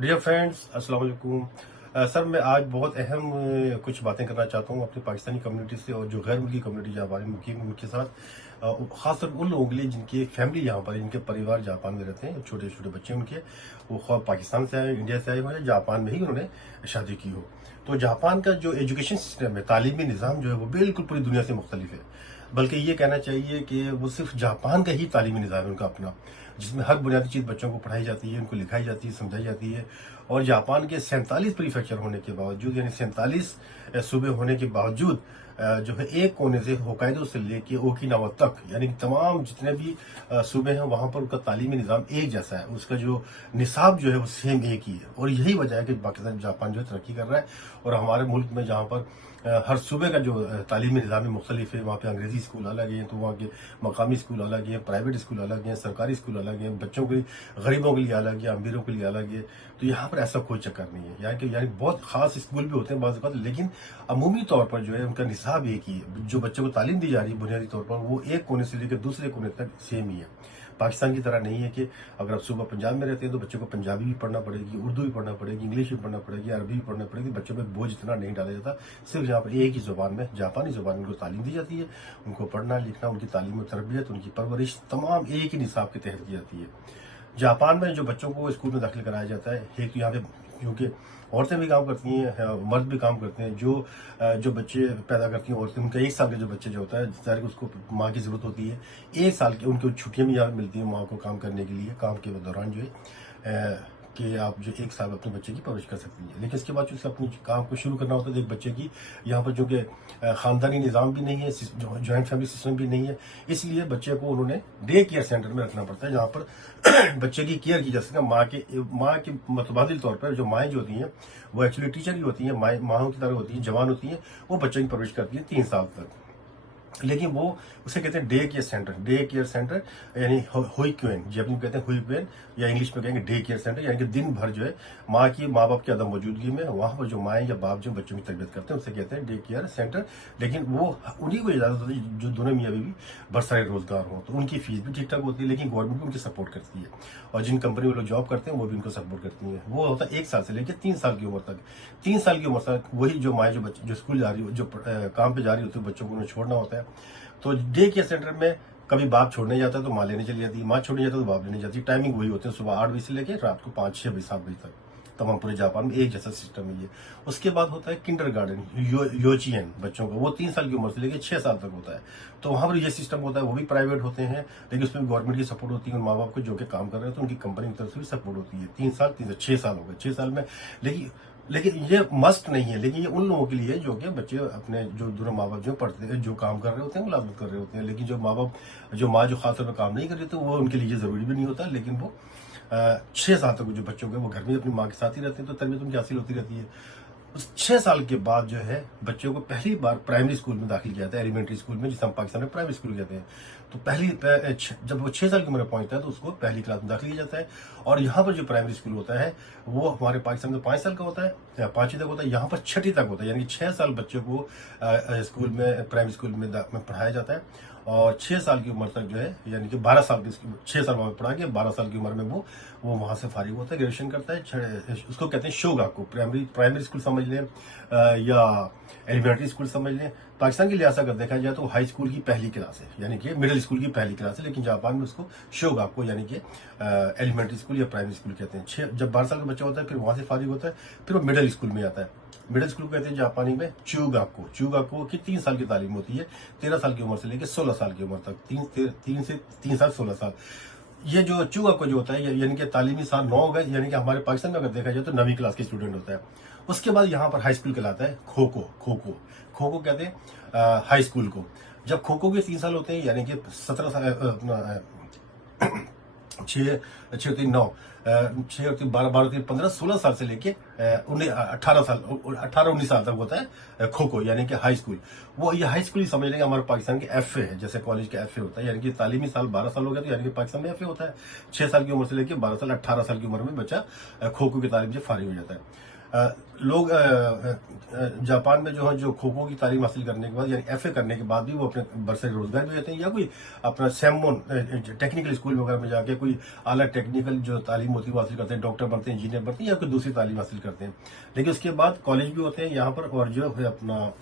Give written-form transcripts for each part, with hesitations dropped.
Dear friends, अस्सलाम वालेकुम। Sir, मैं आज बहुत अहम कुछ बातें करना चाहता हूँ अपनी पाकिस्तानी कम्युनिटी से और जो गैर मुल्की कम्युनिटी जापानी मुल्की उनके साथ। खासतौर उन लोगों के लिए जिनकी फैमिली यहाँ पर, जिनके परिवार जापान में रहते हैं, छोटे छोटे बच्चे उनके, वो ख्वाह पाकिस्तान से आए, इंडिया से आए हो या जापान में ही उन्होंने शादी की हो। तो जापान का जो एजुकेशन सिस्टम है, तालीमी निज़ाम जो है, वो बिल्कुल पूरी दुनिया से मुख्तलिफ है। बल्कि ये कहना चाहिए कि वो सिर्फ जापान का ही तालीमी निज़ाम है उनका अपना, जिसमें हर बुनियादी चीज़ बच्चों को पढ़ाई जाती है, उनको लिखाई जाती है, समझाई जाती है। और जापान के 47 प्रीफेक्चर होने के बावजूद, यानी 47 सूबे होने के बावजूद, जो है एक कोने से होकाइडो से लेके ओकिनावा तक, यानी कि तमाम जितने भी सूबे हैं वहां पर उनका तालीमी निज़ाम एक जैसा है। उसका जो निसाब जो है वो सेम एक ही है। और यही वजह है कि पाकिस्तान जापान जो है तरक्की कर रहा है। और हमारे मुल्क में जहाँ पर हर सूबे का जो तालीमी निज़ाम मुख्तलिफ है, वहाँ पे अंग्रेजी स्कूल अलग हैं, तो वहाँ के मकामी स्कूल अलग हैं, प्राइवेट स्कूल अलग हैं, सरकारी स्कूल अलग हैं, बच्चों के गरीबों के लिए अलग है, अमीरों के लिए अलग है। तो यहाँ पर ऐसा कोई चक्कर नहीं है, यानी बहुत खास स्कूल भी होते हैं बाज़ औक़ात, लेकिन अमूमी तौर पर जो है उनका निसाब एक ही है। जो बच्चों को तालीम दी जा रही है बुनियादी तौर पर, वो एक कोने से लेकर दूसरे कोने तक सेम ही है। पाकिस्तान की तरह नहीं है कि अगर आप सुबह पंजाब में रहते हैं तो बच्चों को पंजाबी भी पढ़ना पड़ेगी, उर्दू भी पढ़ना पड़ेगी, इंग्लिश भी पढ़ना पड़ेगी, अरबी भी पढ़ना पड़ेगी। बच्चों में बोझ इतना नहीं डाला जाता। सिर्फ यहाँ पर एक ही ज़ुबान में, जापानी ज़ुबान, उनको तालीम दी जाती है। उनको पढ़ना लिखना, उनकी तालीम और तरबियत, उनकी परवरिश तमाम एक ही निसाब के तहत की जाती है। जापान में जो बच्चों को स्कूल में दाखिल कराया जाता है, एक तो यहाँ पे क्योंकि औरतें भी काम करती हैं, मर्द भी काम करते हैं। जो बच्चे पैदा करती हैं औरतें, उनका 1 साल का जो बच्चे जो होता है, ज़ाहिर है उसको माँ की ज़रूरत होती है। 1 साल की उनको छुट्टियाँ भी यहाँ मिलती हैं माँ को काम करने के लिए, काम के दौरान जो है कि आप जो 1 साल अपने बच्चे की परवरिश कर सकती हैं। लेकिन इसके बाद जो उसे अपने काम को शुरू करना होता है एक बच्चे की, यहाँ पर जो कि ख़ानदानी निज़ाम भी नहीं है, जॉइंट फैमिली सिस्टम भी नहीं है, इसलिए बच्चे को उन्होंने डे केयर सेंटर में रखना पड़ता है, जहाँ पर बच्चे की केयर की जा सके। माँ के मुतबादिल तौर पर जो माएँ जो होती हैं, वो एक्चुअली टीचर ही होती हैं, माँओं की तरह होती हैं, जवान होती हैं। वो बच्चों की परवरिश करती हैं 3 साल तक। लेकिन वो उसे कहते हैं डे केयर सेंटर, यानी हुईक्वेन, जापानी कहते हैं हुईक्वेन, या इंग्लिश में कहेंगे डे केयर सेंटर। यानी कि दिन भर जो है माँ बाप की अदम मौजूदगी में वहाँ पर जो माएँ या बाप जो बच्चों की तरबियत करते हैं, उसे कहते हैं डे केयर सेंटर। लेकिन वो उन्हीं को इजाज़त होती है जो दोनों मियाँ बीवी बरसरे रोजगार हों, तो उनकी फीस भी ठीक ठाक होती है, लेकिन गवर्नमेंट भी उनकी सपोर्ट करती है। और जिन कंपनी में लोग जॉब करते हैं वो भी उनको सपोर्ट करती है। वो होता है 1 साल से लेकर 3 साल की उम्र तक। 3 साल की उम्र तक वही जो माएँ जो स्कूल जा रही हो, जो काम पे जा रही होती है, बच्चों को उन्हें छोड़ना होता है। तो डे केयर सेंटर में कभी बाप छोड़ने जाता है तो माँ लेने चली जाती है, माँ छोड़ने जाता है तो बाप लेने जाती है। टाइमिंग वही होती है, सुबह 8 बजे से लेकर रात को 5, 6 बजे, 7 बजे तक। तमाम पूरे जापान में एक जैसा सिस्टम है ये। उसके बाद होता है किंडरगार्टन, योचियन बच्चों को, वो 3 साल की उम्र से लेकर 6 साल तक होता है। तो वहाँ पर ये सिस्टम होता है, वो भी प्राइवेट होते हैं, लेकिन उसमें गवर्नमेंट की सपोर्ट होती है। माँ बाप को जो कि काम कर रहे हैं तो उनकी कंपनी की तरफ से भी सपोर्ट होती है। 6 साल हो गए, 6 साल में। लेकिन लेकिन ये मस्ट नहीं है, लेकिन ये उन लोगों के लिए है जो कि बच्चे अपने जो दोनों माँ बाप जो पढ़ते हैं, जो काम कर रहे होते हैं, मुलाजमत कर रहे होते हैं। लेकिन जो माँ जो खास तौर पर काम नहीं कर रही, तो वो उनके लिए जरूरी भी नहीं होता। लेकिन वो 6 साल तक जो बच्चों के वो घर में अपनी माँ के साथ ही रहते हैं, तो तरबियत उनकी हासिल होती रहती है। उस 6 साल के बाद जो है बच्चों को पहली बार प्राइमरी स्कूल में दाखिल किया जाता है, एलिमेंट्री स्कूल में, जिसे हम पाकिस्तान में प्राइमरी स्कूल कहते हैं। तो जब वो 6 साल की उम्र में पहुंचता है तो उसको पहली क्लास में दाखिल किया जाता है। और यहाँ पर जो प्राइमरी स्कूल होता है वो हमारे पाकिस्तान में 5 साल का होता है, या 5वीं तक होता है। यहाँ पर 6ठी तक होता है, यानी कि 6 साल बच्चों को स्कूल में, प्राइमरी स्कूल में पढ़ाया जाता है। और 6 साल की उम्र तक जो है, यानी कि 12 साल की, 6 साल वहां पढ़ा के 12 साल की उम्र में वो वहां से फारिग होता है, ग्रेजुएशन करता है। उसको कहते हैं शोगाकू, प्राइमरी स्कूल समझ लें या एलिमेंट्री स्कूल समझ लें। पाकिस्तान की लिहाज से अगर देखा जाए तो हाई स्कूल की पहली क्लास है, यानी कि मिडिल स्कूल की पहली क्लास है। लेकिन जापान में उसको शोगाकू, यानी कि एलिमेंट्री स्कूल या प्राइमरी स्कूल कहते हैं। जब 12 साल का बच्चा होता है, फिर वहां से फारिग होता है, फिर वो मिडिल स्कूल में आता है। मिडिल स्कूल कहते हैं जापानी में चूगाको की 3 साल की तालीम होती है, 13 साल की उम्र से लेकर 16 साल की उम्र तक। 3 साल 16 साल। ये जो चूगाको जो होता है, यानी कि तालीमी साल 9 हो गए, यानी कि हमारे पाकिस्तान में अगर देखा जाए तो 9वीं क्लास के स्टूडेंट होता है। उसके बाद यहाँ पर हाई स्कूल कहलाता है खो कहते हैं हाई स्कूल को। जब खो के 3 साल होते हैं, यानी कि 17 साल, अपना 6 6 3 9 6 और 3 12 12 3 15 16 साल से लेके 18 19 साल तक होता है खो, यानी कि हाई स्कूल। वो ये हाई स्कूल ही समझ लेंगे, हमारे पाकिस्तान के एफए है, जैसे कॉलेज के एफए होता है। यानी कि तालीमी साल 12 साल हो गया, तो यानी कि पाकिस्तान में एफए होता है। 6 साल की उम्र से लेकर 12 साल 18 साल की उम्र में बच्चा खो की तालीम से फारिग हो जाता है। लोग जापान में जो है जो खो खो की तालीम हासिल करने के बाद यानी एफए करने के बाद भी वो अपने बरसरी रोजगार भी लेते हैं, या कोई अपना सैमोन टेक्निकल स्कूल वगैरह में जाके कोई आला टेक्निकल जो तालीम होती है वो हासिल करते हैं, डॉक्टर बनते हैं, इंजीनियर बनते हैं, या कोई दूसरी तालीम हासिल करते हैं। लेकिन उसके बाद कॉलेज भी होते हैं यहाँ पर, और जो है अपना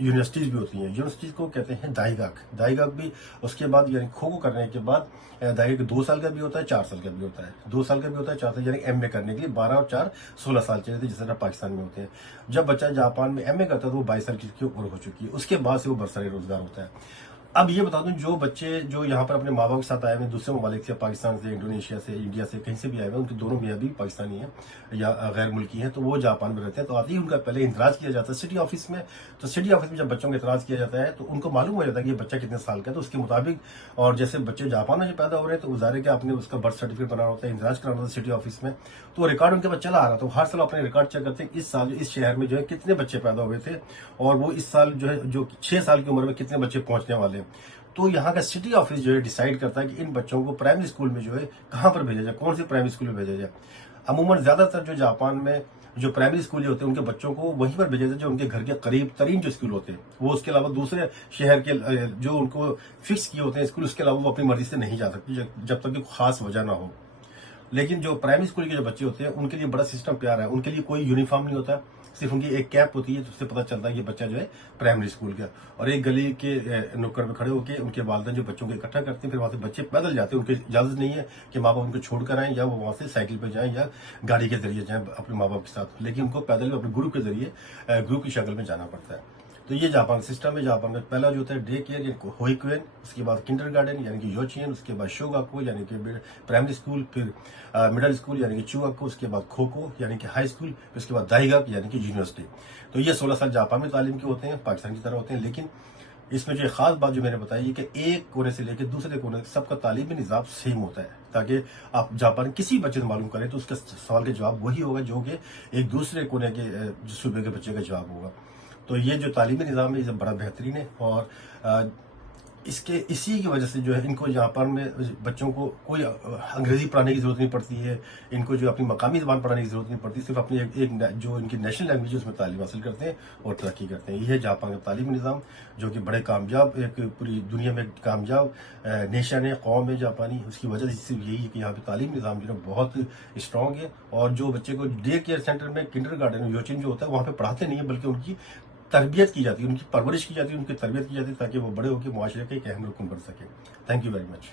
यूनिवर्सिटीज भी होती हैं। यूनिवर्सिटीज को कहते हैं दाइगाक। दाइगाक भी उसके बाद यानी खो खो करने के बाद दाइगाक 2 साल का भी होता है, 4 साल का भी होता है। 2 साल का भी होता है, 4 साल, यानी एमए करने के लिए 12 और 4 16 साल चाहिए थे, जिस तरह पाकिस्तान में होते हैं। जब बच्चा जापान में एमए करता है तो वो 22 साल की उम्र हो चुकी है, उसके बाद से वो बरसरी रोजगार होता है। अब ये बता दूं, जो बच्चे जो यहाँ पर अपने माँ बाप के साथ आए हुए हैं दूसरे ममालिक से, पाकिस्तान से, इंडोनेशिया से, इंडिया से, कहीं से भी आए हुए हैं, उनके दोनों मियाँ भी पाकिस्तानी हैं या गैर मुल्की हैं, तो वो जापान में रहते हैं। तो आते ही उनका पहले इंतराज किया जाता है सिटी ऑफिस में। तो सिटी ऑफिस में जब बच्चों का इंतराज किया जाता है तो उनको मालूम हो जाता है कि ये बच्चा कितने साल का है, तो उसके मुताबिक, और जैसे बच्चे जापान में पैदा हो रहे हैं तो गुजारे के आपने उसका बर्थ सर्टिफिकेट बनाना होता है, इंतराज कराना होता है सिटी ऑफिस में। तो रिकॉर्ड उनके पास चला आ रहा, तो हर साल अपने रिकॉर्ड चेक करते हैं इस साल इस शहर में जो है कितने बच्चे पैदा हुए थे, और वो इस साल जो है जो 6 साल की उम्र में कितने बच्चे पहुंचने वाले हैं। तो यहाँ का सिटी ऑफिस जो है डिसाइड करता है कि इन बच्चों को प्राइमरी स्कूल में जो है कहाँ पर भेजा जाए, कौन सी प्राइमरी स्कूल में भेजा जाए। अमूमन ज्यादातर जो जापान में जो प्राइमरी स्कूल होते हैं उनके बच्चों को वहीं पर भेजा जाए जो उनके घर के करीब तरीन जो स्कूल होते हैं। वो उसके अलावा दूसरे शहर के जो उनको फिक्स किए होते हैं स्कूल, उसके अलावा वो अपनी मर्जी से नहीं जा सकते जब तक कि खास वजह ना हो। लेकिन जो प्राइमरी स्कूल के जो बच्चे होते हैं उनके लिए बड़ा सिस्टम प्यारा है। उनके लिए कोई यूनिफॉर्म नहीं होता, सिर्फ उनकी एक कैप होती है, जिससे पता चलता है कि बच्चा जो है प्राइमरी स्कूल का। और एक गली के नुक्कड़ में खड़े होकर उनके वालिदैन जो बच्चों को इकट्ठा करते हैं, फिर वहां से बच्चे पैदल जाते हैं। उनकी इजाजत नहीं है कि माँ बाप उनको छोड़कर आए, या वो वहां से साइकिल पर जाएं या गाड़ी के जरिए जाएं अपने माँ बाप के साथ, लेकिन उनको पैदल अपने ग्रुप के जरिए ग्रुप की शक्ल में जाना पड़ता है। तो ये जापान सिस्टम है। जापान में पहला जो होता है डे केयर यानी होइकुएन, उसके बाद किंडरगार्टन यानी कि योचियन, उसके बाद शोगाको यानी कि प्राइमरी स्कूल, फिर मिडिल स्कूल यानी कि चुगाको, उसके बाद खोको यानी कि हाई स्कूल, फिर उसके बाद दाइगाक यानी कि यूनिवर्सिटी। तो ये 16 साल जापान में तालीम के होते हैं, पाकिस्तान की तरह होते हैं। लेकिन इसमें जो खास बात जो मैंने बताई कि एक कोने से लेकर दूसरे कोने तक सबका तालीमी निज़ाम सेम होता है, ताकि आप जापान किसी बच्चे से मालूम करें तो उसके सवाल का जवाब वही होगा जो कि एक दूसरे कोने के सूबे के बच्चे का जवाब होगा। तो ये जो तालीमी निज़ाम है ये बड़ा बेहतरीन है, और इसके इसी की वजह से जो है इनको जापान में बच्चों को कोई अंग्रेजी पढ़ाने की जरूरत नहीं पड़ती है, इनको जो अपनी मकामी ज़बान पढ़ाने की जरूरत नहीं पड़ती, सिर्फ अपनी एक जो इनकी नेशनल लैंग्वेज है उसमें तालीम हासिल करते हैं और तरक्की करते हैं। ये है जापान का तालीमी निज़ाम, जो कि बड़े कामयाब, एक पूरी दुनिया में कामयाब नेशन है, कौम है जापानी। उसकी वजह सिर्फ यही है कि यहाँ पे तालीमी निज़ाम जो है बहुत स्ट्रॉन्ग है, और जो बच्चे को डे केयर सेंटर में किंडरगार्टन योचिन जो होता है वहाँ पे पढ़ाते नहीं है, बल्कि उनकी तरबियत की जाती है, उनकी परवरिश की जाती है, उनकी तरबियत की जाती है, ताकि वो बड़े होकर मुआशरे के एक अहम रुकन बन सके। Thank you very much.